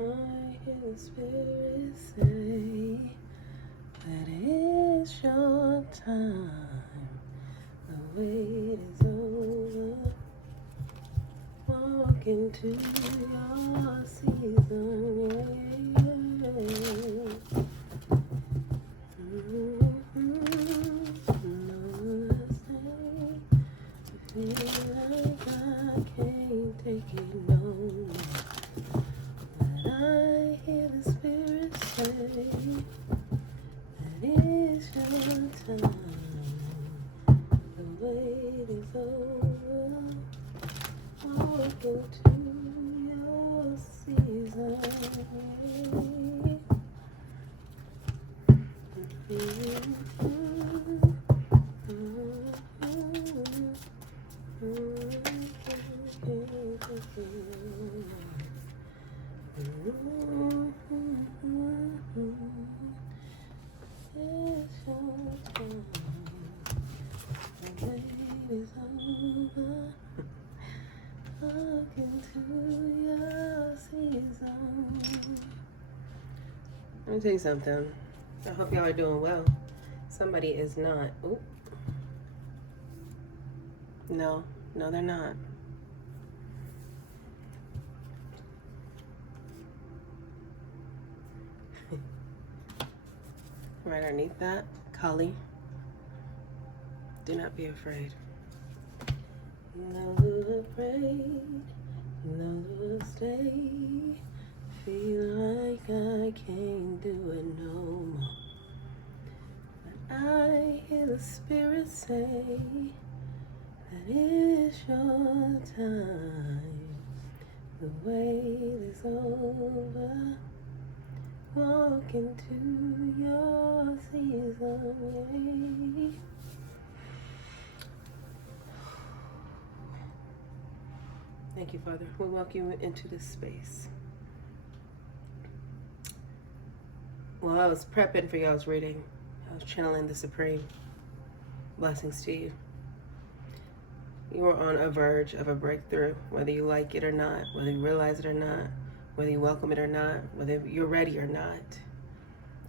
I hear the Spirit say that it's your time. The wait is over. Walk into your season. Yeah. Feel like I can't take it no more. But I hear the Spirit say that it's your time. The wait is over. Walk into your season. It's your time. The wait is over. Walk into your season. Let me tell you something. I hope y'all are doing well. Somebody is not. Oop. No, they're not. Right underneath that, Kali, do not be afraid. Never afraid, never stay. Feel like I can't do it no more. But I hear the Spirit say that it's your time. The wait is over. Walk into your season. Thank you, Father. We welcome you into this space. While I was prepping for y'all's reading, I was channeling the Supreme. Blessings to you. You are on a verge of a breakthrough, whether you like it or not, whether you realize it or not, whether you welcome it or not, whether you're ready or not.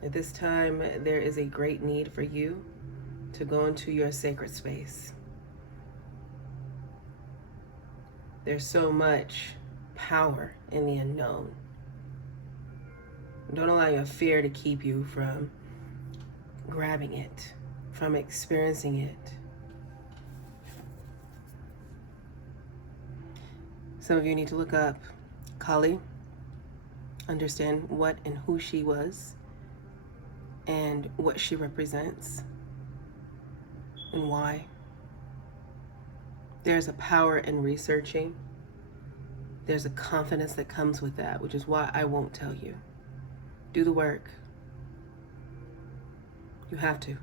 At this time, there is a great need for you to go into your sacred space. There's so much power in the unknown. Don't allow your fear to keep you from grabbing it, from experiencing it. Some of you need to look up Kali, understand what and who she was, and what she represents, and why. There's a power in researching. There's a confidence that comes with that, which is why I won't tell you. Do the work. You have to.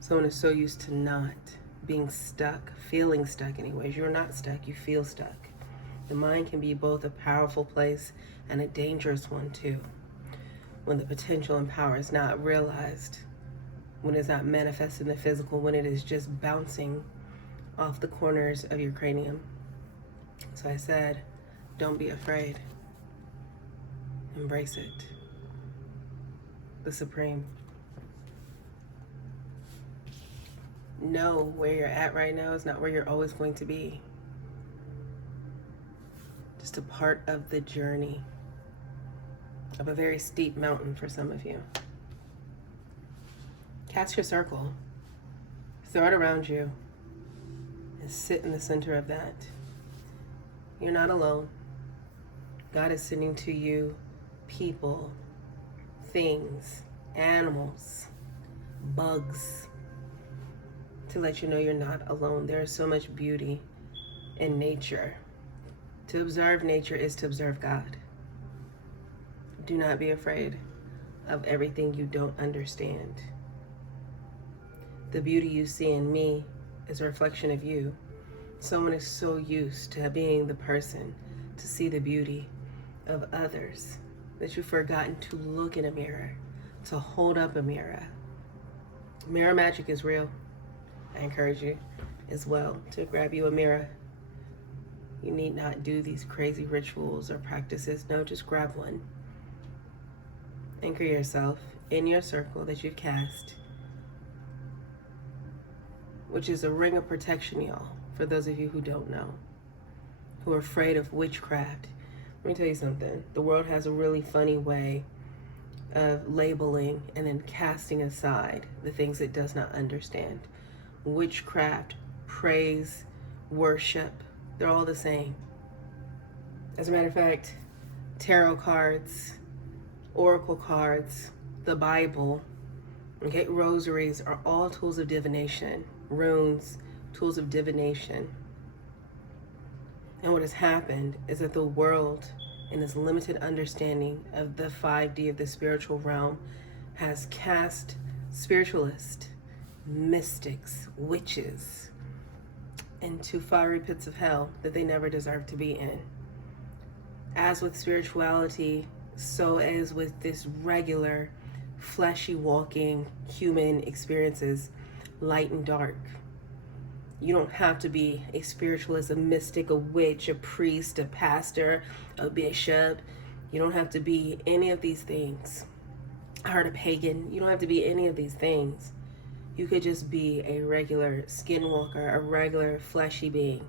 Someone is so used to not being stuck, feeling stuck anyways. You're not stuck, you feel stuck. The mind can be both a powerful place and a dangerous one too. When the potential and power is not realized, when it's not manifested in the physical, when it is just bouncing off the corners of your cranium. So I said, don't be afraid. Embrace it. The Supreme. Know where you're at right now is not where you're always going to be. Just a part of the journey of a very steep mountain for some of you. Cast your circle. Throw it around you. And sit in the center of that. You're not alone. God is sending to you people, things, animals, bugs, to let you know you're not alone. There is so much beauty in nature. To observe nature is to observe God. Do not be afraid of everything you don't understand. The beauty you see in me is a reflection of you. Someone is so used to being the person to see the beauty of others that you've forgotten to look in a mirror, to hold up a mirror. Mirror magic is real. I encourage you as well to grab you a mirror You need not do these crazy rituals or practices. No, just grab one. Anchor yourself in your circle that you've cast, which is a ring of protection, y'all, for those of you who don't know, who are afraid of witchcraft. Let me tell you something. The world has a really funny way of labeling and then casting aside the things it does not understand. Witchcraft, praise, worship, they're all the same. As a matter of fact, tarot cards, oracle cards, the Bible, okay, rosaries are all tools of divination. Runes, tools of divination. And what has happened is that the world, in its limited understanding of the 5D of the spiritual realm, has cast spiritualists, mystics, witches into fiery pits of hell that they never deserve to be in. As with spirituality, so as with this regular, fleshy walking human experiences, light and dark. You don't have to be a spiritualist, a mystic, a witch, a priest, a pastor, a bishop. You don't have to be any of these things. I heard a pagan. You don't have to be any of these things. You could just be a regular skinwalker, a regular fleshy being,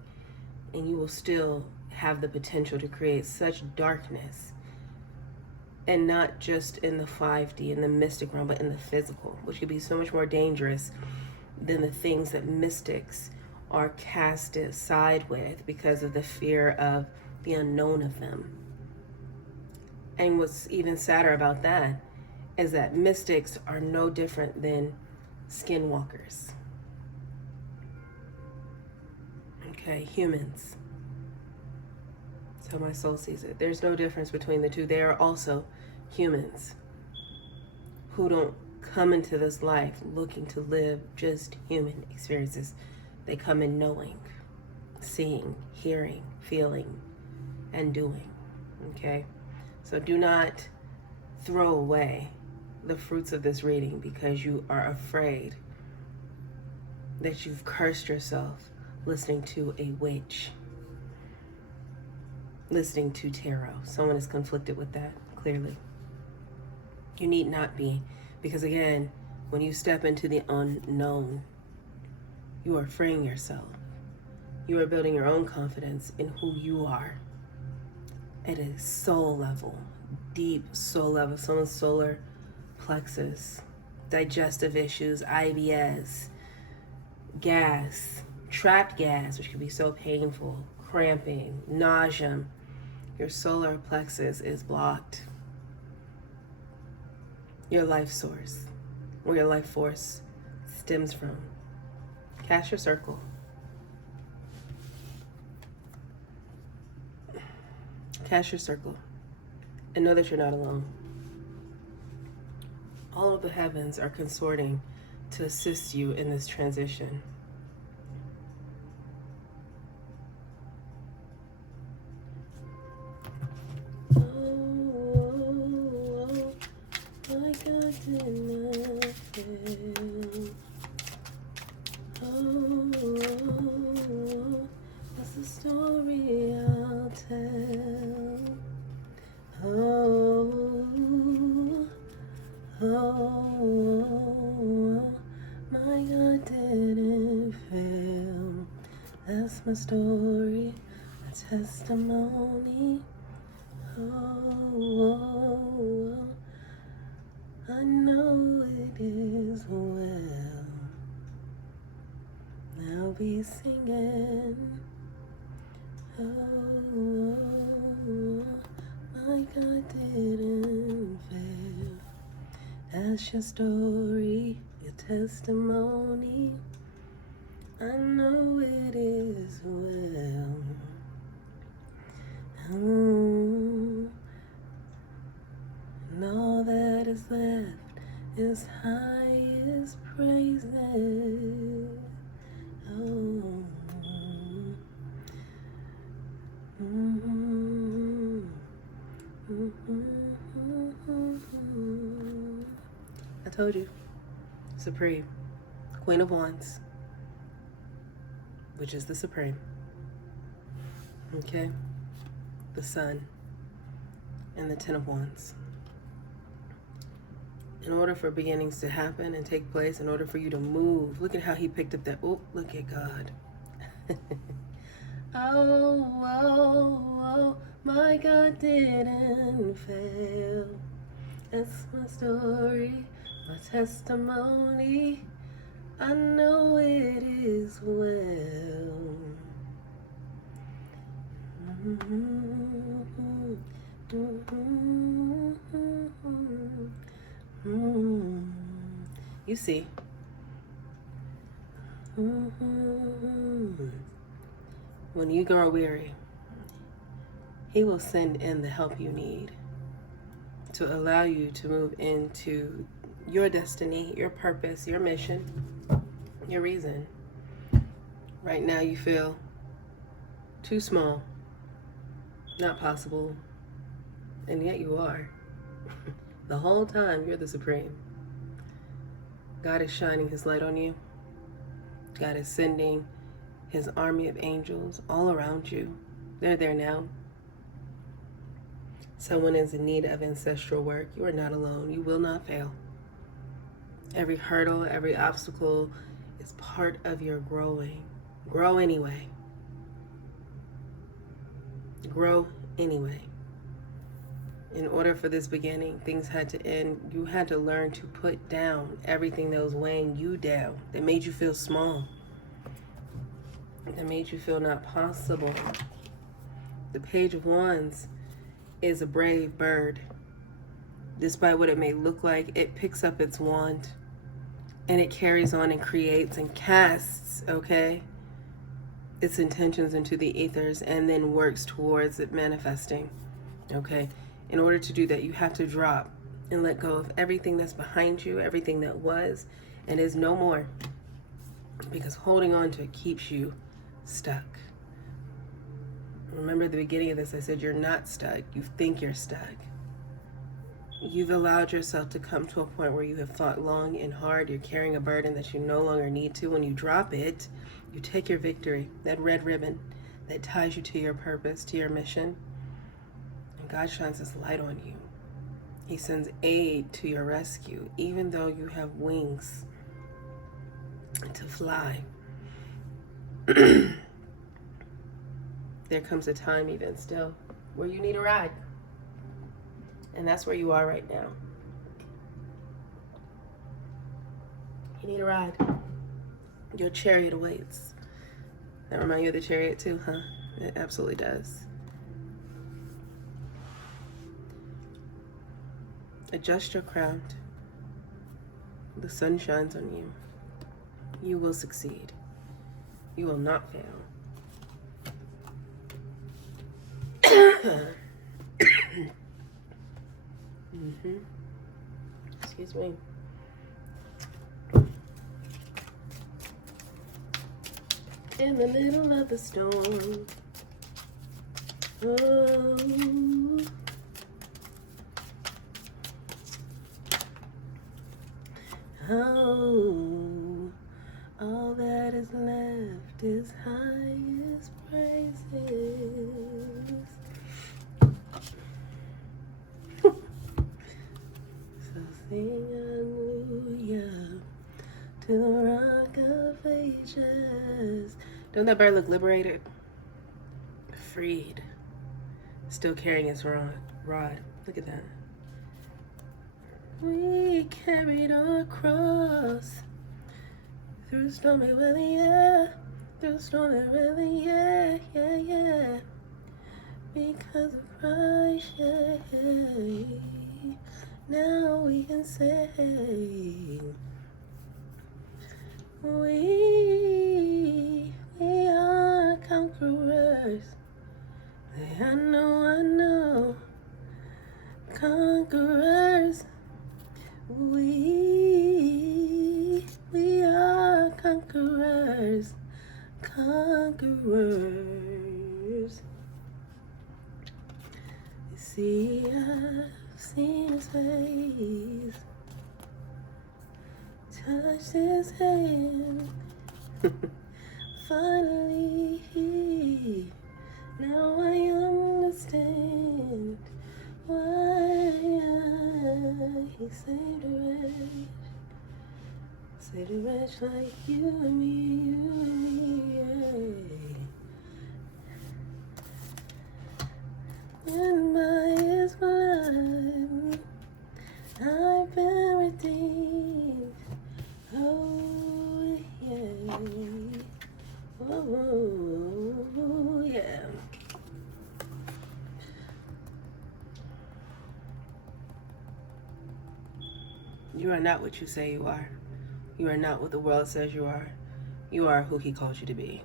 and you will still have the potential to create such darkness. And not just in the 5D, in the mystic realm, but in the physical, which could be so much more dangerous than the things that mystics are cast aside with because of the fear of the unknown of them. And what's even sadder about that is that mystics are no different than skinwalkers. Okay, humans. So my soul sees it. There's no difference between the two. They are also humans who don't come into this life looking to live just human experiences. They come in knowing, seeing, hearing, feeling, and doing. Okay? So do not throw away the fruits of this reading because you are afraid that you've cursed yourself listening to a witch, listening to tarot. Someone is conflicted with that, clearly. You need not be, because again, when you step into the unknown, you are freeing yourself. You are building your own confidence in who you are at a soul level, deep soul level, someone's solar plexus, digestive issues, IBS, gas, trapped gas, which can be so painful, cramping, nausea. Your solar plexus is blocked. Your life source, where your life force stems from. Cast your circle. Cast your circle. And know that you're not alone. All of the heavens are consorting to assist you in this transition. That's the story I'll tell. My God didn't fail. That's my story, my testimony. I know it is well. I'll be singing. My God didn't fail. That's your story, your testimony. I know it is well. And all that is left is highest praises. I told you, Supreme, Queen of Wands, which is the Supreme. Okay? The Sun and the Ten of Wands. In order for beginnings to happen and take place, in order for you to move, look at how he picked up that. Oh, look at God. Oh, my God didn't fail. That's my story, my testimony. I know it is well. You see. When you grow weary, he will send in the help you need to allow you to move into your destiny, your purpose, your mission, your reason. Right now you feel too small, not possible, and yet you are. The whole time you're the supreme. God is shining his light on you. God is sending his army of angels all around you. They're there now. Someone is in need of ancestral work. You are not alone. You will not fail. Every hurdle, every obstacle is part of your growing. Grow anyway. Grow anyway. In order for this beginning, things had to end. You had to learn to put down everything that was weighing you down, that made you feel small, that made you feel not possible. The Page of Wands is a brave bird. Despite what it may look like, it picks up its wand and it carries on and creates and casts, okay, its intentions into the ethers and then works towards it manifesting, okay? In order to do that, you have to drop and let go of everything that's behind you, everything that was and is no more, because holding on to it keeps you stuck. Remember at the beginning of this, I said you're not stuck. You think you're stuck. You've allowed yourself to come to a point where you have thought long and hard. You're carrying a burden that you no longer need to. When you drop it, you take your victory, that red ribbon that ties you to your purpose, to your mission. And God shines his light on you. He sends aid to your rescue, even though you have wings to fly. There comes a time even still where you need a ride. And that's where you are right now. You need a ride. Your chariot awaits. That remind you of the chariot too, huh? It absolutely does. Adjust your crown. The sun shines on you. You will succeed. You will not fail. Excuse me. In the middle of the storm. Oh, all that is left is highest praises. So sing hallelujah to the rock of ages. Don't that bird look liberated? Freed. Still carrying his rod. Look at that. We carried our cross through stormy weather, yeah. Through stormy weather, yeah, yeah, yeah. Because of Christ, yeah. Now we can say we are conquerors. I know, conquerors. We are conquerors, conquerors. You see, I've seen his face, touched his hand. Finally, now save the rich. Save the rich like you and me, yeah. And by his blood, I've been redeemed. Oh, yeah. Oh, yeah. You are not what you say you are. You are not what the world says you are. You are who he calls you to be.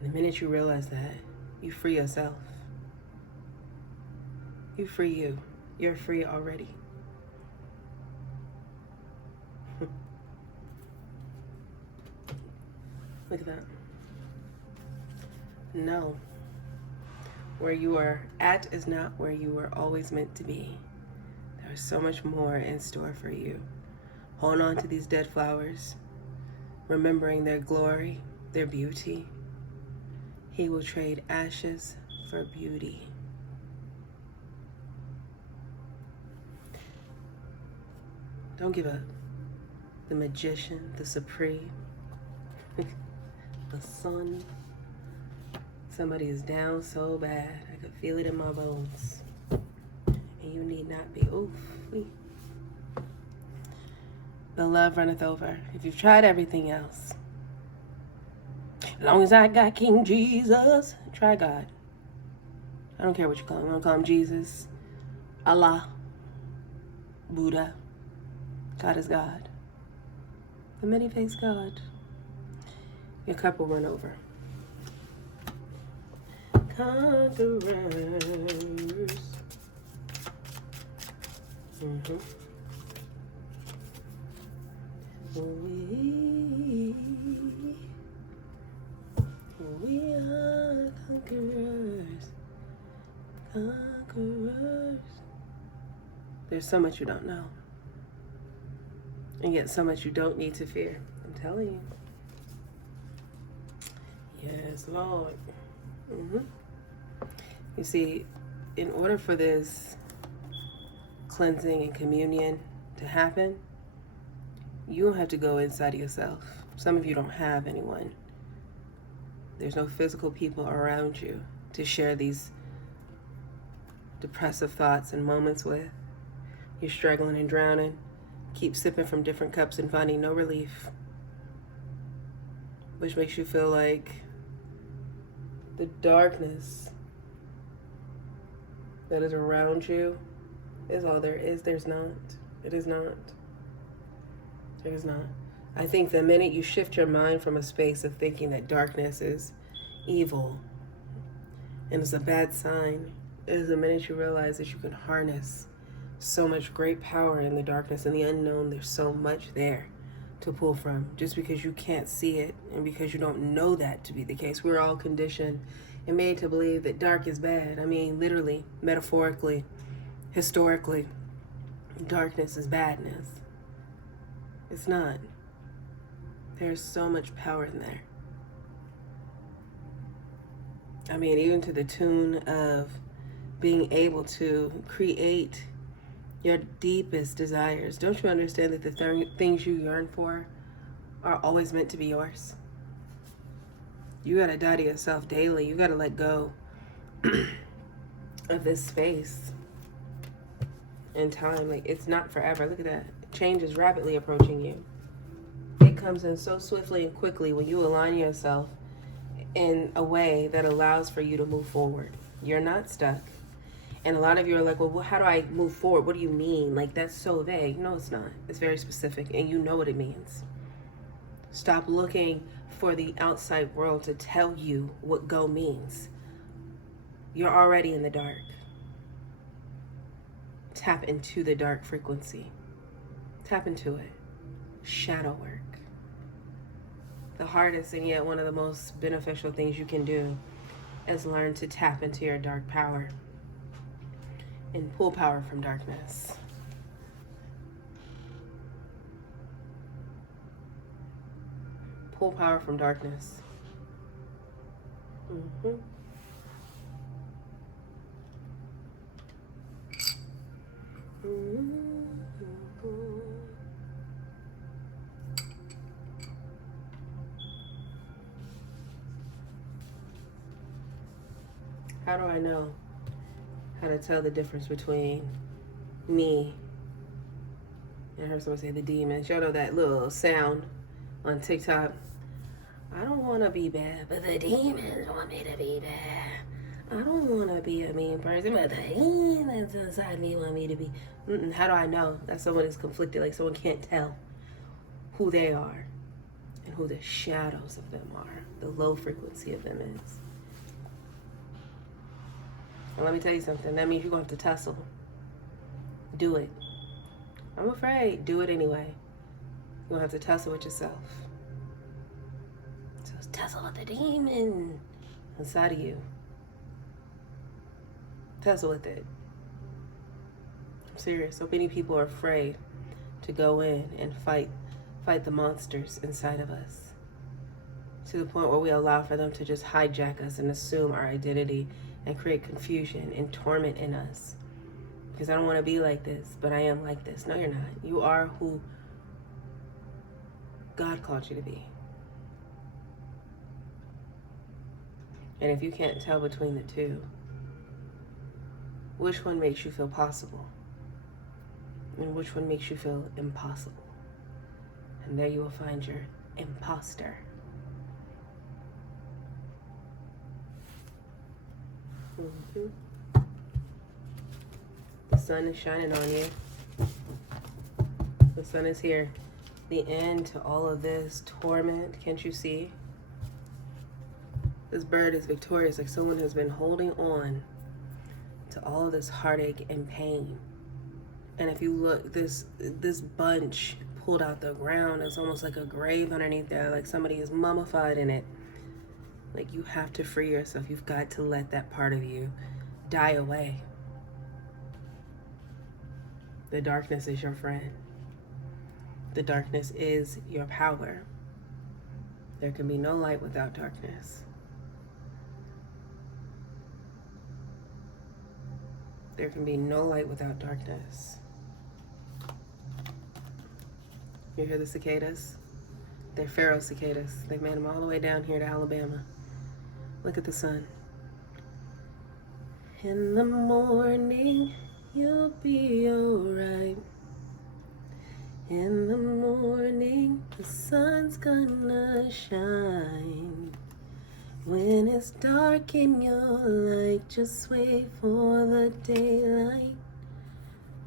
And the minute you realize that, you free yourself. You free you. You're free already. Look at that. No. Where you are at is not where you were always meant to be. There is so much more in store for you. Hold on to these dead flowers, remembering their glory, their beauty. He will trade ashes for beauty. Don't give up. The magician, the supreme, the sun. Somebody is down so bad, I could feel it in my bones. And you need not be. Oof. The love runneth over. If you've tried everything else, as long as I got King Jesus, try God. I don't care what you call him. I'm gonna call him Jesus, Allah, Buddha. God is God. The many-faced God. Your cup will run over. Conquerors. We are conquerors. Conquerors. There's so much you don't know. And yet so much you don't need to fear. I'm telling you. Yes, Lord. You see, in order for this cleansing and communion to happen, you don't have to go inside of yourself. Some of you don't have anyone. There's no physical people around you to share these depressive thoughts and moments with. You're struggling and drowning. Keep sipping from different cups and finding no relief, which makes you feel like the darkness that is around you is all there is. There's not. It is not. It is not. I think the minute you shift your mind from a space of thinking that darkness is evil and is a bad sign, is the minute you realize that you can harness so much great power in the darkness and the unknown. There's so much there to pull from. Just because you can't see it and because you don't know that to be the case. We're all conditioned and made to believe that dark is bad. I mean, literally, metaphorically, historically, darkness is badness. It's not. There's so much power in there. I mean, even to the tune of being able to create your deepest desires. Don't you understand that the things you yearn for are always meant to be yours? You gotta die to yourself daily. You gotta let go of this space and time. Like, it's not forever. Look at that. Change is rapidly approaching you. It comes in so swiftly and quickly when you align yourself in a way that allows for you to move forward. You're not stuck. And a lot of you are like, well, how do I move forward? What do you mean? Like, that's so vague. No, it's not. It's very specific, and you know what it means. Stop looking for the outside world to tell you what go means. You're already in the dark. Tap into the dark frequency. Tap into it. Shadow work. The hardest and yet one of the most beneficial things you can do is learn to tap into your dark power and pull power from darkness. Pull power from darkness. How do I know how to tell the difference between me? I heard someone say the demons. Y'all know that little sound on TikTok. I don't want to be bad, but the demons want me to be bad. I don't want to be a mean person, but the demons inside me want me to be. How do I know that someone is conflicted? Like someone can't tell who they are and who the shadows of them are, the low frequency of them is. And let me tell you something. That means you're going to have to tussle. Do it. I'm afraid. Do it anyway. You're going to have to tussle with yourself. So tussle with the demon inside of you. Tussle with it. I'm serious. So many people are afraid to go in and fight the monsters inside of us, to the point where we allow for them to just hijack us and assume our identity and create confusion and torment in us. Because I don't want to be like this, but I am like this. No, you're not. You are who God called you to be. And if you can't tell between the two, which one makes you feel possible and which one makes you feel impossible? And there you will find your imposter. The sun is shining on you. The sun is here. The end to all of this torment. Can't you see? This bird is victorious, like someone who's been holding on to all of this heartache and pain. And if you look, this bunch pulled out the ground, it's almost like a grave underneath there, like somebody is mummified in it. Like you have to free yourself. You've got to let that part of you die away. The darkness is your friend. The darkness is your power. There can be no light without darkness. There can be no light without darkness. You hear the cicadas? They're Pharaoh cicadas. They made them all the way down here to Alabama. Look at the sun. In the morning, you'll be alright. In the morning, the sun's gonna shine. When it's dark in your light, just wait for the daylight.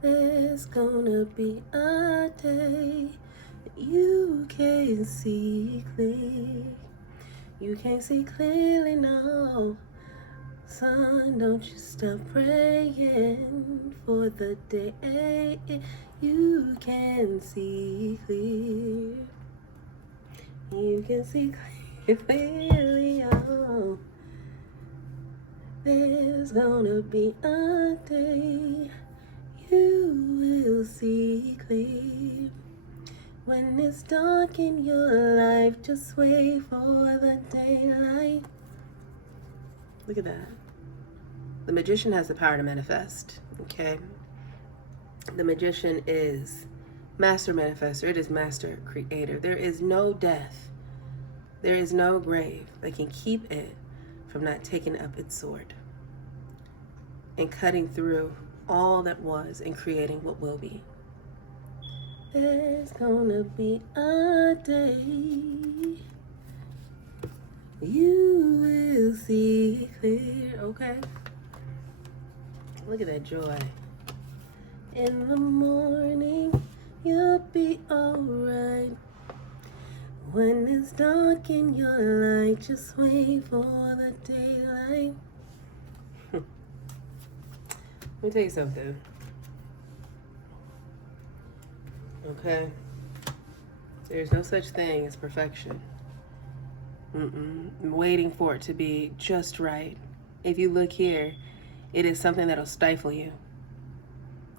There's gonna be a day that you can see clear. You can't see clearly now. Son, don't you stop praying for the day you can see clear. You can see clearly, oh. There's gonna be a day you will see clear. When it's dark in your life, just wait for the daylight. Look at that. The magician has the power to manifest, okay? The magician is master manifester. It is master creator. There is no death. There is no grave that can keep it from not taking up its sword and cutting through all that was and creating what will be. There's gonna be a day you will see clear, okay? Look at that joy. In the morning, you'll be alright. When it's dark in your light, just wait for the daylight. Let me tell you something. Okay? There's no such thing as perfection. I'm waiting for it to be just right. If you look here, it is something that'll stifle you.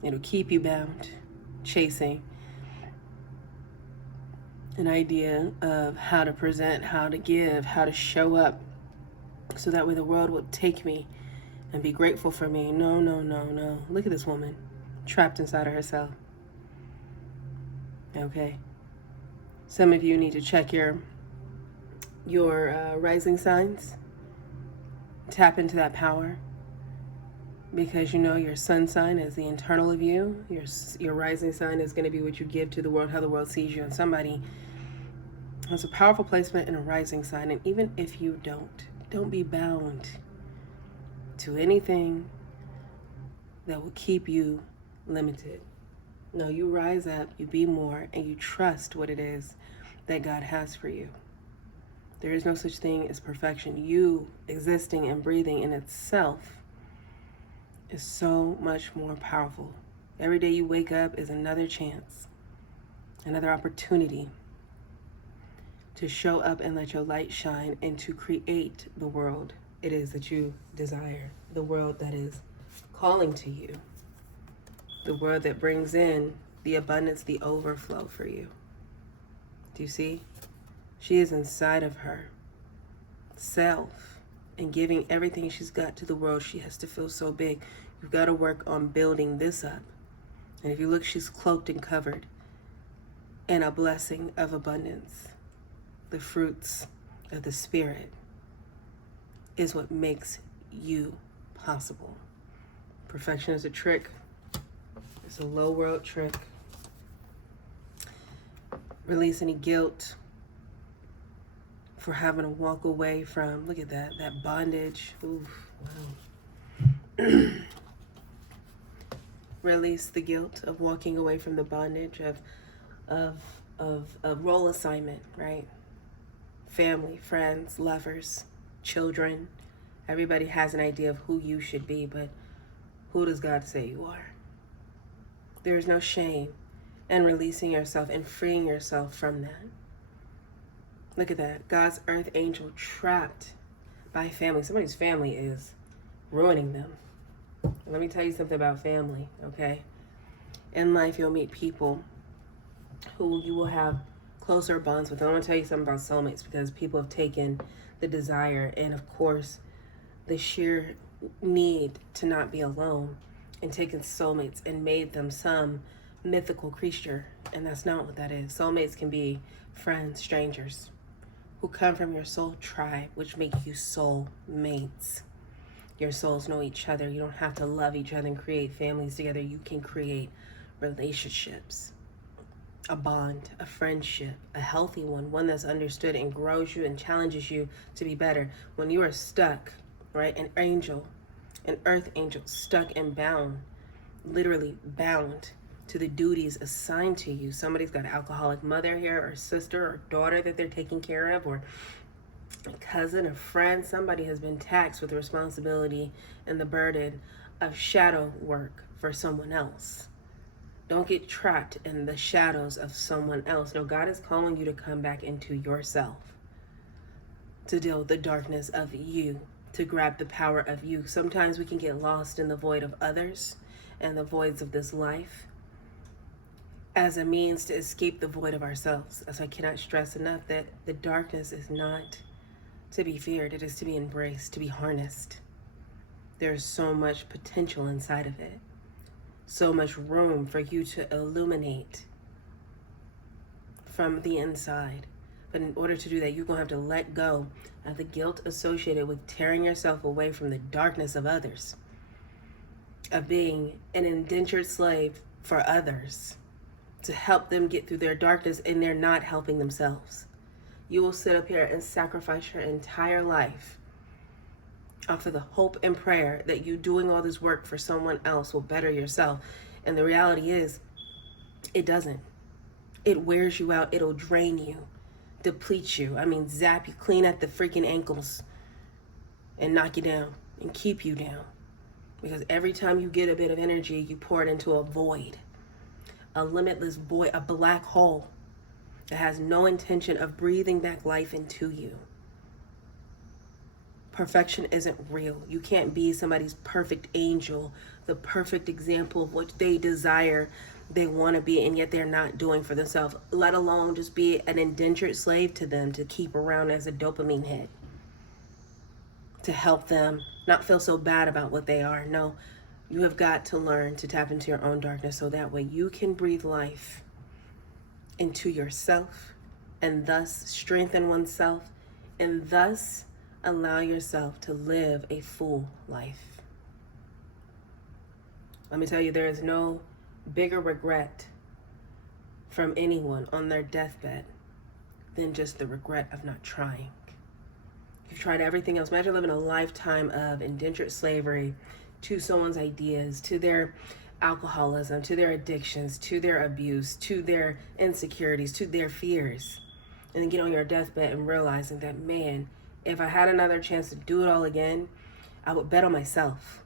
It'll keep you bound, chasing an idea of how to present, how to give, how to show up, so that way the world will take me and be grateful for me. No, no, no, no. Look at this woman, trapped inside of herself. Okay? Some of you need to check your rising signs. Tap into that power. because you know your sun sign is the internal of you. Your rising sign is going to be what you give to the world, how the world sees you. And somebody has a powerful placement in a rising sign. And even if you don't be bound to anything that will keep you limited. No, you rise up, you be more, and you trust what it is that God has for you. There is no such thing as perfection. You existing and breathing in itself is so much more powerful. Every day you wake up is another chance, another opportunity to show up and let your light shine and to create the world it is that you desire, the world that is calling to you, the world that brings in the abundance, the overflow for you. Do you see? She is inside of her self and giving everything she's got to the world. She has to feel so big. You've got to work on building this up. And if you look, she's cloaked and covered in a blessing of abundance. The fruits of the Spirit is what makes you possible. Perfection is a trick. It's a low world trick. Release any guilt for having to walk away from, look at that bondage. Oof, wow. Release the guilt of walking away from the bondage of a role assignment, right? Family, friends, lovers, children. Everybody has an idea of who you should be, but who does God say you are? There is no shame in releasing yourself and freeing yourself from that. Look at that. God's earth angel trapped by family. Somebody's family is ruining them. Let me tell you something about family, okay? In life, you'll meet people who you will have closer bonds with. I want to tell you something about soulmates, because people have taken the desire and, of course, the sheer need to not be alone and taken soulmates and made them some mythical creature. And that's not what that is. Soulmates can be friends, strangers who come from your soul tribe, which make you soul mates. Your souls know each other. You don't have to love each other and create families together. You can create relationships, a bond, a friendship, a healthy one that's understood and grows you and challenges you to be better. When you are stuck, right, an earth angel, stuck and bound, literally bound to the duties assigned to you. Somebody's got an alcoholic mother here, or sister, or daughter that they're taking care of, or a cousin, a friend. Somebody has been taxed with the responsibility and the burden of shadow work for someone else. Don't get trapped in the shadows of someone else. No, God is calling you to come back into yourself, to deal with the darkness of you, to grab the power of you. Sometimes we can get lost in the void of others and the voids of this life as a means to escape the void of ourselves. As I cannot stress enough that the darkness is not to be feared. It is to be embraced, to be harnessed. There's so much potential inside of it. So much room for you to illuminate from the inside. But in order to do that, you're going to have to let go of the guilt associated with tearing yourself away from the darkness of others, of being an indentured slave for others to help them get through their darkness, and they're not helping themselves. You will sit up here and sacrifice your entire life off of the hope and prayer that you doing all this work for someone else will better yourself. And the reality is, it doesn't. It wears you out. It'll drain you, deplete you. I mean, zap you clean at the freaking ankles and knock you down and keep you down. Because every time you get a bit of energy, you pour it into a void, a limitless void, a black hole that has no intention of breathing back life into you. Perfection isn't real. You can't be somebody's perfect angel, the perfect example of what they desire, they want to be, and yet they're not doing for themselves, let alone just be an indentured slave to them to keep around as a dopamine hit, to help them not feel so bad about what they are. No, you have got to learn to tap into your own darkness so that way you can breathe life into yourself and thus strengthen oneself and thus allow yourself to live a full life. Let me tell you, there is no bigger regret from anyone on their deathbed than just the regret of not trying. You've tried everything else. Imagine living a lifetime of indentured slavery to someone's ideas, to their alcoholism, to their addictions, to their abuse, to their insecurities, to their fears. And then get on your deathbed and realizing that, man, if I had another chance to do it all again, I would bet on myself.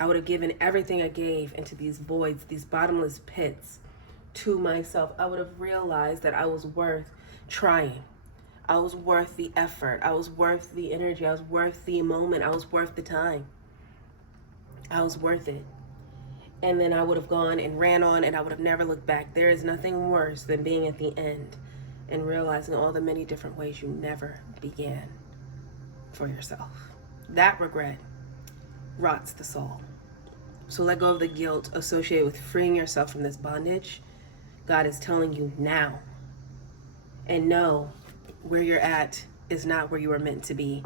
I would have given everything I gave into these voids, these bottomless pits, to myself. I would have realized that I was worth trying. I was worth the effort. I was worth the energy. I was worth the moment. I was worth the time. I was worth it. And then I would have gone and ran on, and I would have never looked back. There is nothing worse than being at the end and realizing all the many different ways you never began for yourself. That regret rots the soul. So let go of the guilt associated with freeing yourself from this bondage. God is telling you now. And know where you're at is not where you were meant to be.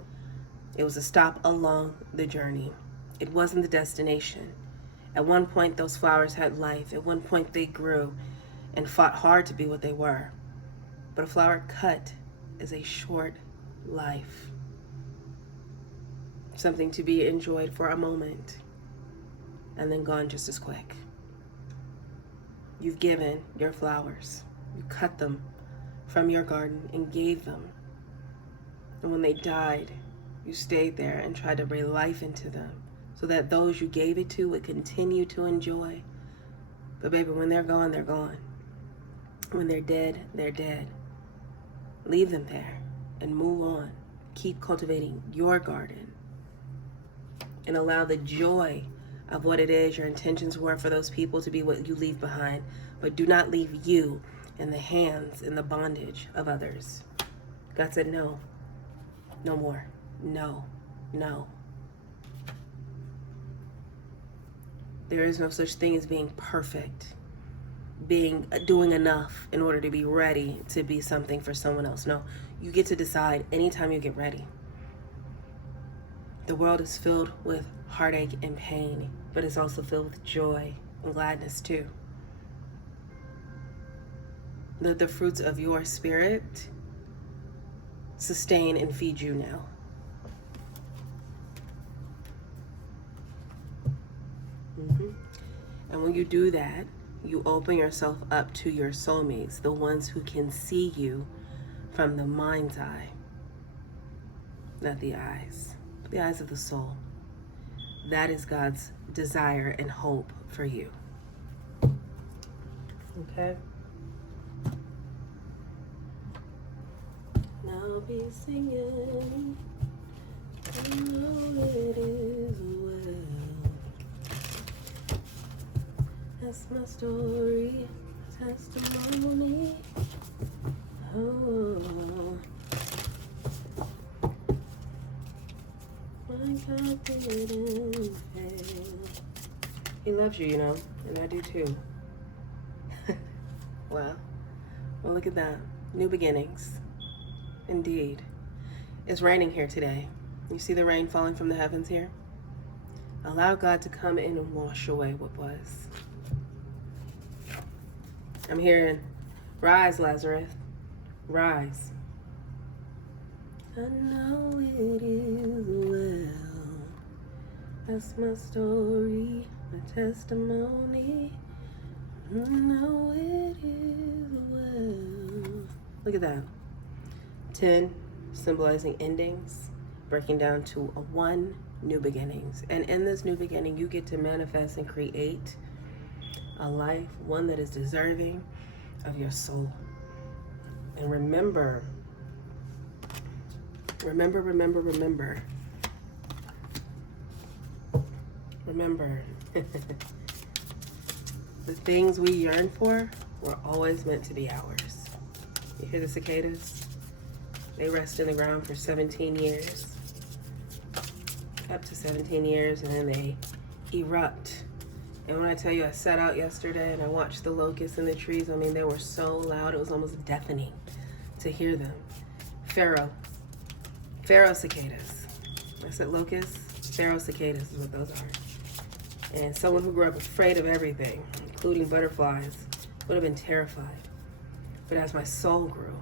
It was a stop along the journey. It wasn't the destination. At one point, those flowers had life. At one point, they grew and fought hard to be what they were. But a flower cut is a short life. Something to be enjoyed for a moment and then gone just as quick. You've given your flowers. You cut them from your garden and gave them. And when they died, you stayed there and tried to breathe life into them so that those you gave it to would continue to enjoy. But baby, when they're gone, they're gone. When they're dead, they're dead. Leave them there and move on. Keep cultivating your garden and allow the joy of what it is your intentions were for those people to be what you leave behind. But do not leave you in the hands, in the bondage of others. God said no. No more. No. No. There is no such thing as being perfect, doing enough in order to be ready to be something for someone else. No, you get to decide anytime you get ready. The world is filled with heartache and pain, but it's also filled with joy and gladness too. Let the fruits of your spirit sustain and feed you now. And when you do that, you open yourself up to your soulmates, the ones who can see you from the mind's eye, not the eyes of the soul. That is God's desire and hope for you. Okay? Now I'll be singing, I know it is well. That's my story, testimony. Oh, my God didn't fail. He loves you, you know, and I do too. Well, look at that. New beginnings. Indeed. It's raining here today. You see the rain falling from the heavens here? Allow God to come in and wash away what was. I'm hearing, rise, Lazarus, rise. I know it is well. That's my story, my testimony. I know it is well. Look at that. 10, symbolizing endings, breaking down to a 1, new beginnings. And in this new beginning, you get to manifest and create a life, one that is deserving of your soul. And remember, the things we yearn for were always meant to be ours. You hear the cicadas? They rest in the ground for 17 years, up to 17 years, and then they erupt. And when I tell you, I sat out yesterday and I watched the locusts in the trees. I mean, they were so loud, it was almost deafening to hear them. Pharaoh cicadas. I said locusts, Pharaoh cicadas is what those are. And someone who grew up afraid of everything, including butterflies, would have been terrified. But as my soul grew,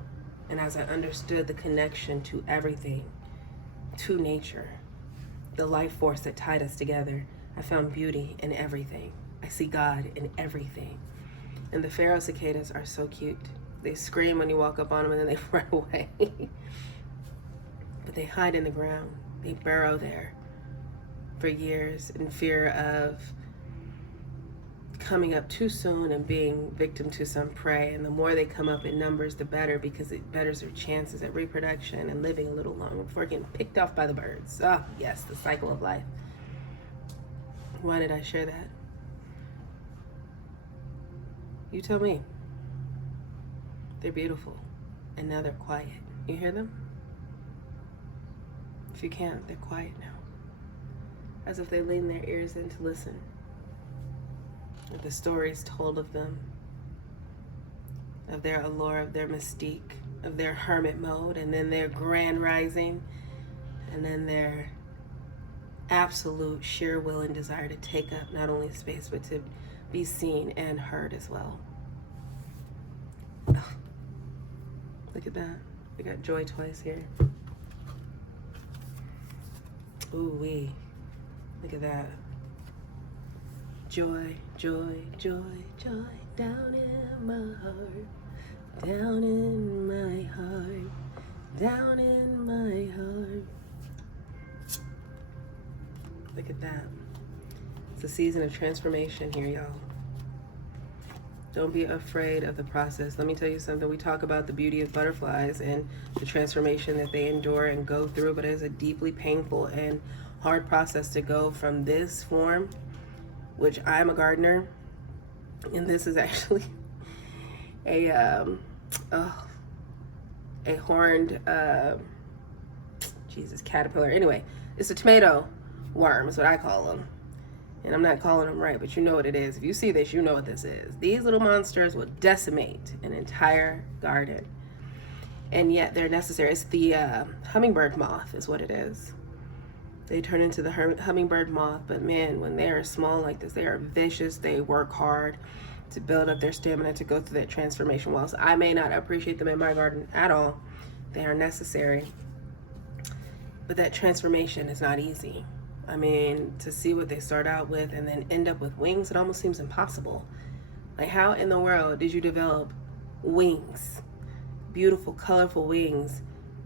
and as I understood the connection to everything, to nature, the life force that tied us together, I found beauty in everything. I see God in everything. And the pharaoh cicadas are so cute. They scream when you walk up on them and then they run away. But they hide in the ground. They burrow there for years in fear of coming up too soon and being victim to some prey. And the more they come up in numbers, the better, because it betters their chances at reproduction and living a little longer before getting picked off by the birds. Ah, yes, the cycle of life. Why did I share that? You tell me. They're beautiful, and now they're quiet. You hear them? If you can't, they're quiet now. As if they lean their ears in to listen. With the stories told of them, of their allure, of their mystique, of their hermit mode, and then their grand rising, and then their absolute sheer will and desire to take up not only space, but to be seen and heard as well. Oh, look at that. We got joy twice here. Ooh wee. Look at that. Joy, joy, joy, joy, down in my heart, down in my heart, down in my heart. Look at that. It's a season of transformation here, y'all. Don't be afraid of the process. Let me tell you something. We talk about the beauty of butterflies and the transformation that they endure and go through, but it is a deeply painful and hard process to go from this form, which I'm a gardener, and this is actually a horned, caterpillar. Anyway, it's a tomato worm is what I call them. And I'm not calling them right, but you know what it is. If you see this, you know what this is. These little monsters will decimate an entire garden. And yet they're necessary. It's the hummingbird moth is what it is. They turn into the hummingbird moth, but man, when they are small like this, they are vicious. They work hard to build up their stamina to go through that transformation. Whilst I may not appreciate them in my garden at all, they are necessary. But that transformation is not easy. I mean, to see what they start out with and then end up with wings, it almost seems impossible. Like, how in the world did you develop wings, beautiful, colorful wings,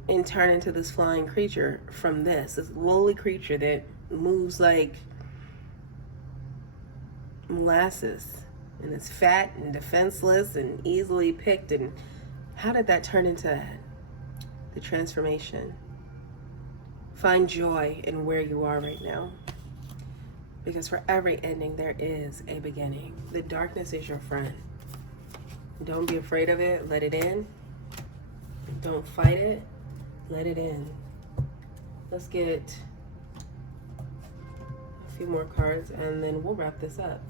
and turn into this flying creature from this lowly creature that moves like molasses and is fat and defenseless and easily picked? And how did that turn into that? The transformation. Find joy in where you are right now, because for every ending there is a beginning. The darkness is your friend. Don't be afraid of it. Let it in. Don't fight it. Let it in. Let's get a few more cards and then we'll wrap this up.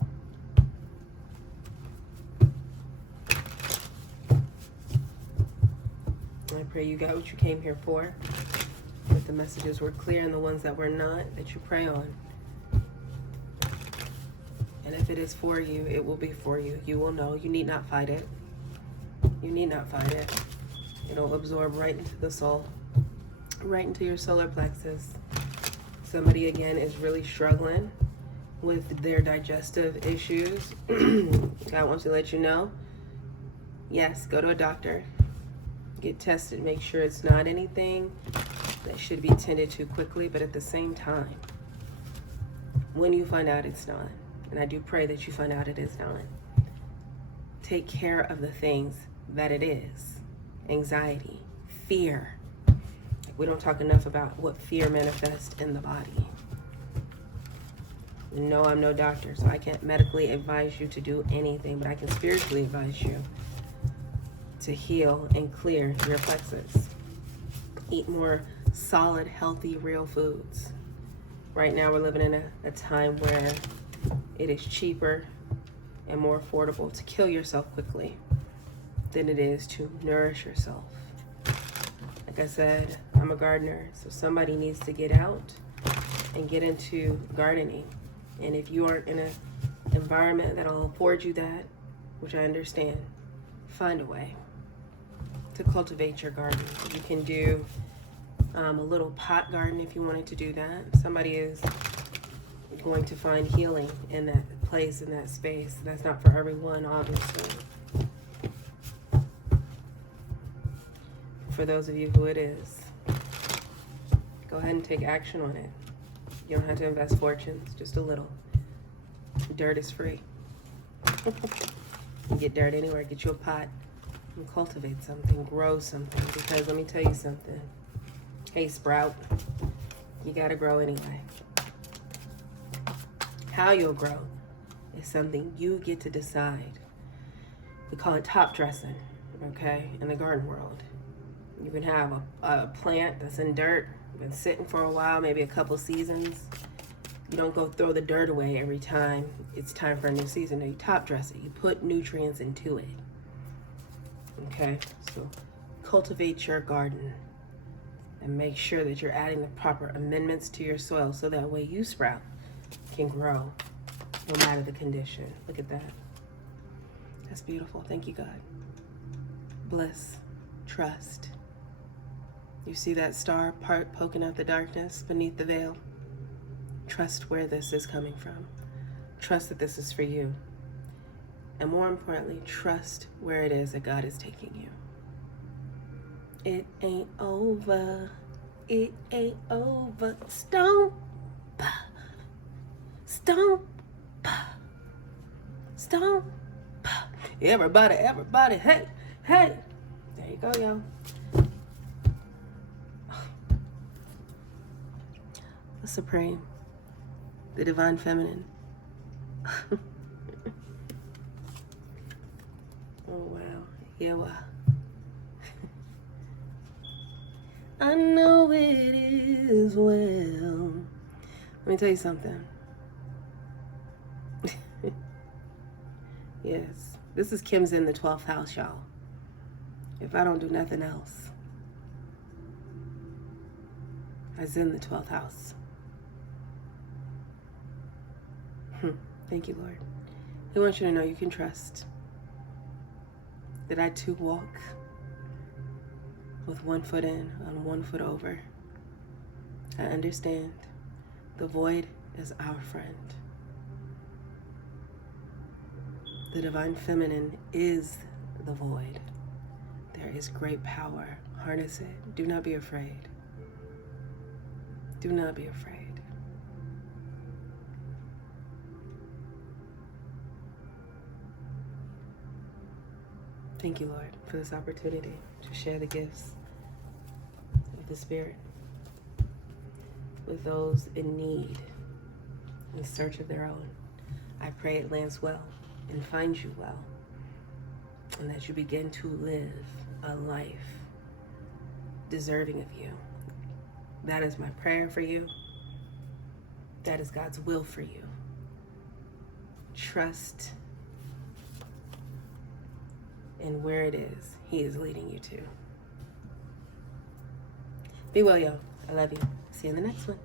I pray you got what you came here for. That the messages were clear, and the ones that were not, that you pray on. And if it is for you, it will be for you. You will know. You need not fight it. You need not fight it. It'll absorb right into the soul, right into your solar plexus. Somebody, again, is really struggling with their digestive issues. God wants to let you know, yes, go to a doctor. Get tested. Make sure it's not anything that should be tended to quickly, but at the same time, when you find out it's not, and I do pray that you find out it is not, take care of the things that it is. Anxiety, fear. We don't talk enough about what fear manifests in the body. No, I'm no doctor, so I can't medically advise you to do anything, but I can spiritually advise you to heal and clear your plexus. Eat more solid, healthy, real foods. Right now we're living in a time where it is cheaper and more affordable to kill yourself quickly than it is to nourish yourself. Like I said, I'm a gardener, so somebody needs to get out and get into gardening. And if you aren't in an environment that'll afford you that, which I understand, find a way to cultivate your garden. You can do a little pot garden if you wanted to do that. Somebody is going to find healing in that place, in that space. That's not for everyone, obviously. For those of you who it is, go ahead and take action on it. You don't have to invest fortunes, just a little. Dirt is free. You can get dirt anywhere. Get you a pot and cultivate something, grow something. Because let me tell you something. Hey, sprout, you gotta grow anyway. How you'll grow is something you get to decide. We call it top dressing, okay, in the garden world. You can have a plant that's in dirt, been sitting for a while, maybe a couple seasons. You don't go throw the dirt away every time it's time for a new season. No, you top dress it. You put nutrients into it. Okay, so cultivate your garden and make sure that you're adding the proper amendments to your soil so that way you sprout can grow no matter the condition. Look at that. That's beautiful. Thank you, God. Bliss, trust. You see that star part poking out the darkness beneath the veil? Trust where this is coming from. Trust that this is for you. And more importantly, trust where it is that God is taking you. It ain't over. It ain't over. Stomp. Stomp. Stomp. Everybody, everybody. Hey, hey. There you go, y'all. The Supreme. The Divine Feminine. Oh, wow. Yeah, wow. I know it is well. Let me tell you something. Yes. This is Kim's in the 12th house, y'all. If I don't do nothing else, I was in the 12th house. Thank you, Lord. He wants you to know you can trust that I too walk with one foot in and one foot over. I understand the void is our friend. The Divine Feminine is the void. There is great power. Harness it. Do not be afraid. Do not be afraid. Thank you, Lord, for this opportunity to share the gifts of the Spirit with those in need, in search of their own. I pray it lands well and finds you well, and that you begin to live a life deserving of you. That is my prayer for you. That is God's will for you. Trust in where it is He is leading you to. Be well, y'all. I love you. See you in the next one.